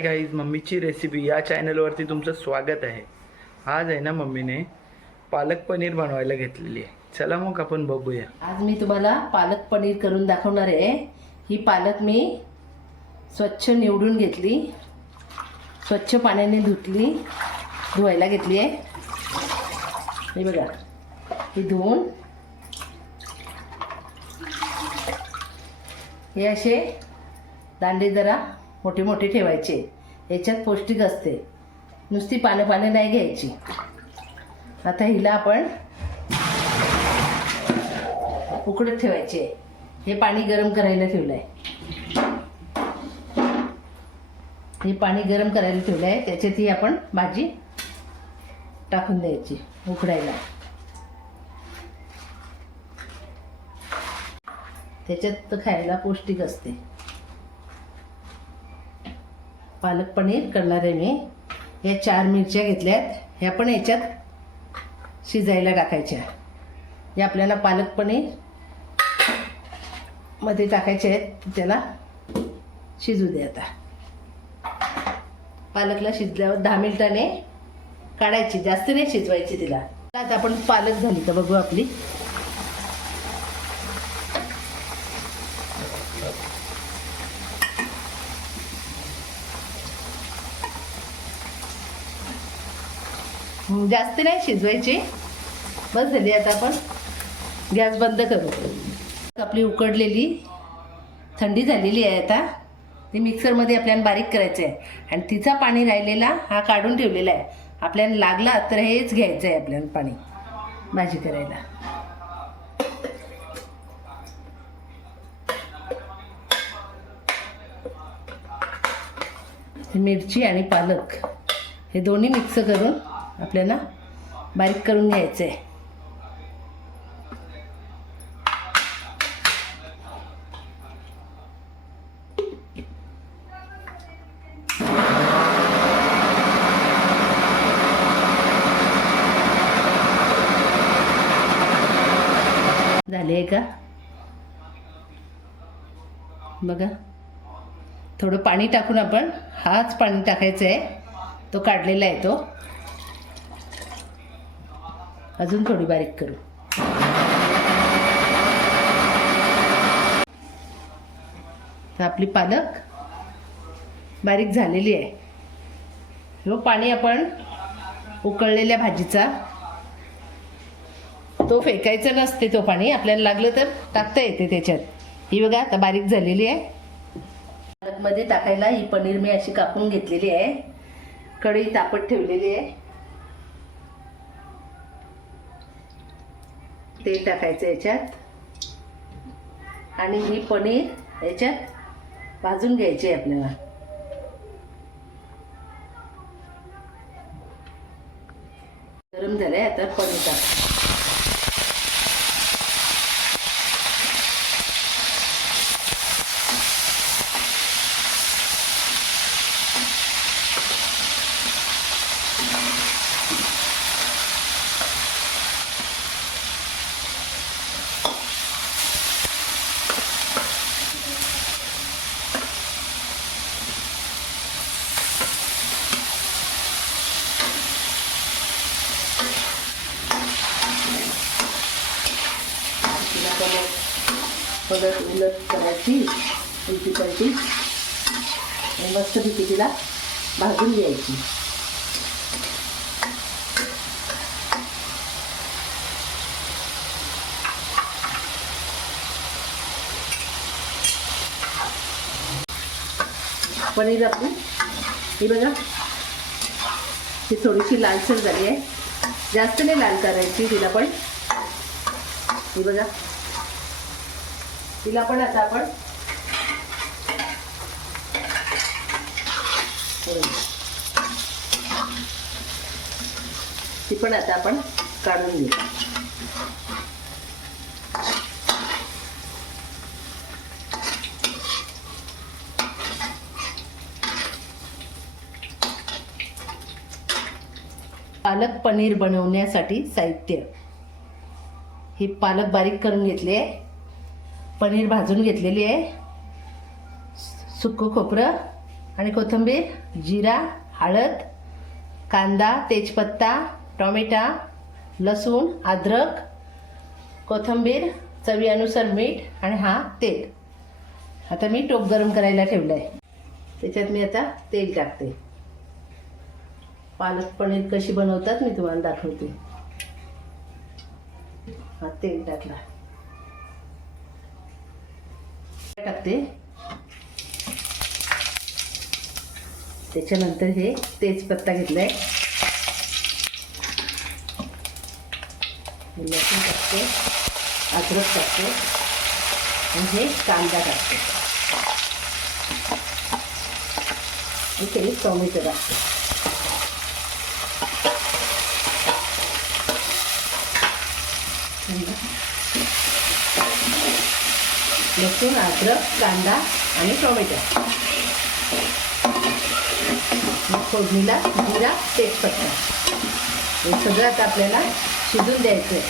Hi guys मम्मीची recipe या चॅनलवरती तुमचं स्वागत आहे. आज आहे ना मम्मीने पालक पनीर बनवायला घेतलेली आहे. चला मग आपण बघूया. आज मी तुम्हाला पालक पनीर करून दाखवणार आहे. ही पालक मी स्वच्छ निवडून घेतली. स्वच्छ पाण्याने धुतली धुवायला घेतली आहे. हे बघा ही धुवून. हे असे दांडे जरा मोठे मोठे ठेवायचे. याच्यात पौष्टिक असते. नुसती पानं पानं नाही घ्यायची. आता हिला आपण उकडत ठेवायचे. हे पाणी गरम करायला ठेवलं आहे हे पाणी गरम करायला ठेवलं आहे त्याच्यात ही आपण भाजी टाकून द्यायची उकडायला. त्याच्यात तर खायला पौष्टिक असते. पालक पनीर करणार आहे मी या चार मिरच्या घेतल्यात. ह्या पण याच्यात शिजायला टाकायच्या. या आपल्याला पालक पनीरमध्ये टाकायचे आहेत. त्याला शिजू दे आता. पालकला शिजल्यावर दहा मिनिटाने काढायची. जास्त नाही शिजवायची तिला. आता आपण पालक झाली तर बघू आपली. जास्त नाही शिजवायची. बस झाली आता आपण. गॅस बंद करू. आपली उकडलेली थंडी झालेली आहे आता. ती मिक्सरमध्ये आपल्याला बारीक करायचं आहे आणि तिचा पाणी राहिलेला हा काढून ठेवलेला आहे. आपल्याला लागला तर हेच घ्यायचं आहे आपल्याला पाणी. भाजी करायला. मिरची आणि पालक हे दोन्ही मिक्स करून आपल्याला बारीक करून घ्यायचं आहे झाले आहे का? बघा. थोडं पाणी टाकून आपण हाच पाणी टाकायचं आहे तो काढलेला आहे तो. अजून थोडी बारीक करू. तर आपली पालक बारीक झालेली आहे. हो पाणी आपण उकळलेल्या भाजीचा. तो फेकायचा नसते तो पाणी आपल्याला लागलं तर टाकता येते त्याच्यात. ही बघा आता बारीक झालेली आहे. पालकमध्ये टाकायला ही पनीर मी अशी कापून घेतलेली आहे. कढई तापत ठेवलेली आहे. तेल टाकायचं याच्यात. आणि ही पनीर याच्यात भाजून घ्यायची आहे आपल्याला. गरम झालं आहे आता पनीर टाक तिला परत परत उलट करायची उलटी पलटी आणि मस्तपैकी तिला भाजून घ्यायची. पनीर आपली. ही बघा. ही थोडीशी लालसर झाली आहे. जास्त नाही लाल करायची तिला पण. ही बघा. तिला पण आता आपण ती पण आता आपण काढून घेऊ. पालक पनीर बनवण्यासाठी साहित्य. ही पालक बारीक करून घेतली. आहे पनीर भाजून घेतलेली आहे. सुकं खोबरं आणि कोथिंबीर जिरा हळद कांदा तेजपत्ता टोमॅटा लसूण अद्रक कोथिंबीर चवीनुसार मीठ आणि हा तेल. आता मी टोप गरम करायला ठेवलं आहे त्याच्यात मी आता तेल टाकते. पालक पनीर कशी बनवतात मी तुम्हाला दाखवते. हा तेल टाकला. टाकते. त्याच्यानंतर हे तेजपत्ता घेतलाय. हे लसूण टाकते अद्रक टाकते आणि हे कांदा टाकते. आणि ते टोमॅटो टाकते. लसूण अद्रक कांदा आणि टोमॅटो. फोडणीला जिरा तेजपत्ता. हे सगळं आता आपल्याला शिजून द्यायचं आहे.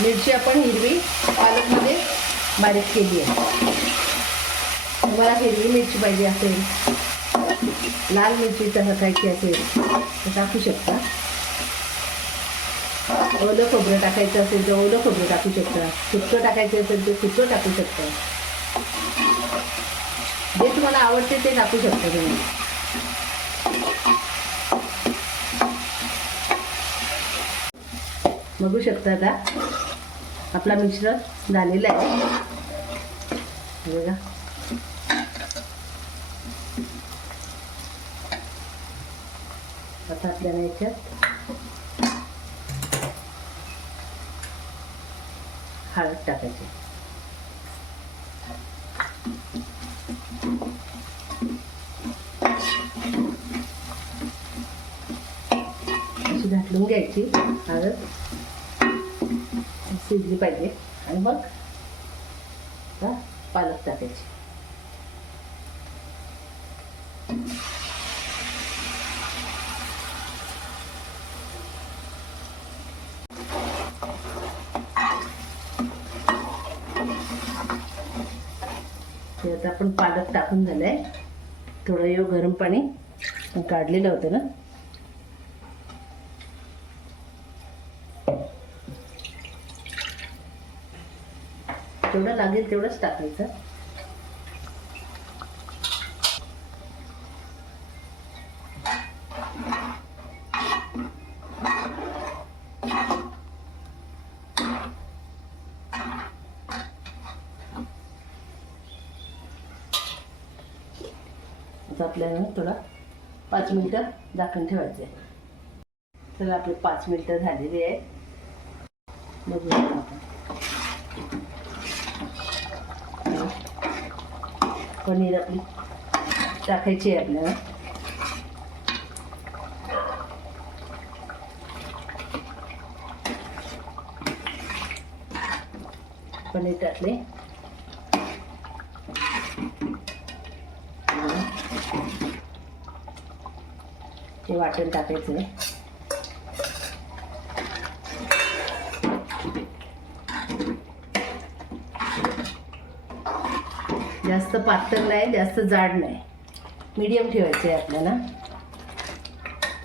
मिरची आपण हिरवी पालकमध्ये बारीक केली आहे. तुम्हाला हिरवी मिरची पाहिजे असेल लाल मिरची टाकायची असेल तर टाकू शकता. ओलं खोबरं टाकायचं असेल तर ओलं खोबरं टाकू शकता. सुक्कं टाकायचं असेल तर सुक्कं टाकू शकता. जे तुम्हाला आवडते ते टाकू शकता तुम्ही. बघू शकता आता. आपला मिश्रण झालेला आहे. बघा. आता आपल्याला याच्यात हळद टाकायची. अशी घालून घ्यायची. हळद शिजली पाहिजे. आणि मग पालक टाकायची. ते आता आपण पालक टाकून झालंय. थोडं येऊ गरम पाणी. काढलेलं होतं ना. जेवढं लागेल तेवढंच टाकायचं. आता आपल्याला थोडा. पाच मिनटं झाकण ठेवायचं आहे तर आपले पाच मिनटं झालेली आहेत. बघूया आपण पनीर आपली टाकायची आहे आपल्याला. पनीर टाकले. ते वाटून टाकायचं आहे. जास्त पातळ नाही जास्त जाड नाही. मीडियम ठेवायचं आहे आपल्याला.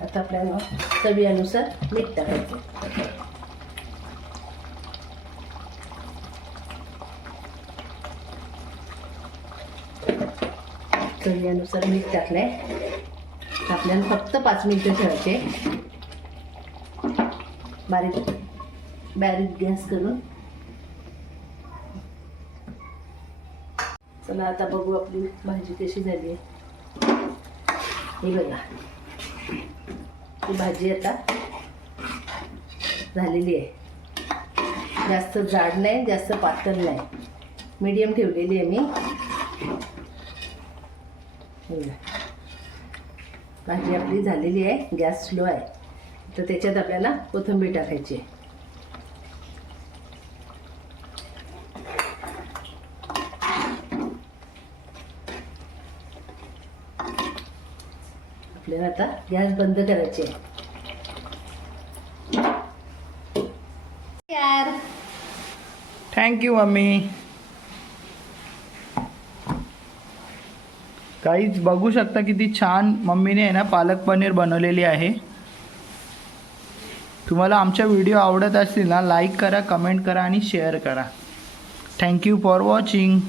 आता आपल्याला चवीनुसार मीठ टाकायचं चवीनुसार मीठ टाकलं आहे आपल्याला फक्त पाच मिनिटं ठेवायचे. बारीक बारीक गॅस करून. चला आता बघू आपली भाजी कशी झाली. आहे हे बघा. ही भाजी आता झालेली आहे. जास्त जाड नाही जास्त पातळ नाही. मीडियम ठेवलेली आहे मी. हे बघा. भाजी आपली झालेली आहे गॅस स्लो आहे. तर त्याच्यात आपल्याला कोथिंबीर टाकायची आहे. आपल्याला आता गॅस बंद करायची आहे. यार. Thank you mummy. काहीच बघू शकता किती छान मम्मीने आहे ना पालक पनीर बनवलेली आहे. तुम्हाला आमच्या व्हिडिओ आवडत असतील ना लाईक करा कमेंट करा आणि शेअर करा. Thank you for watching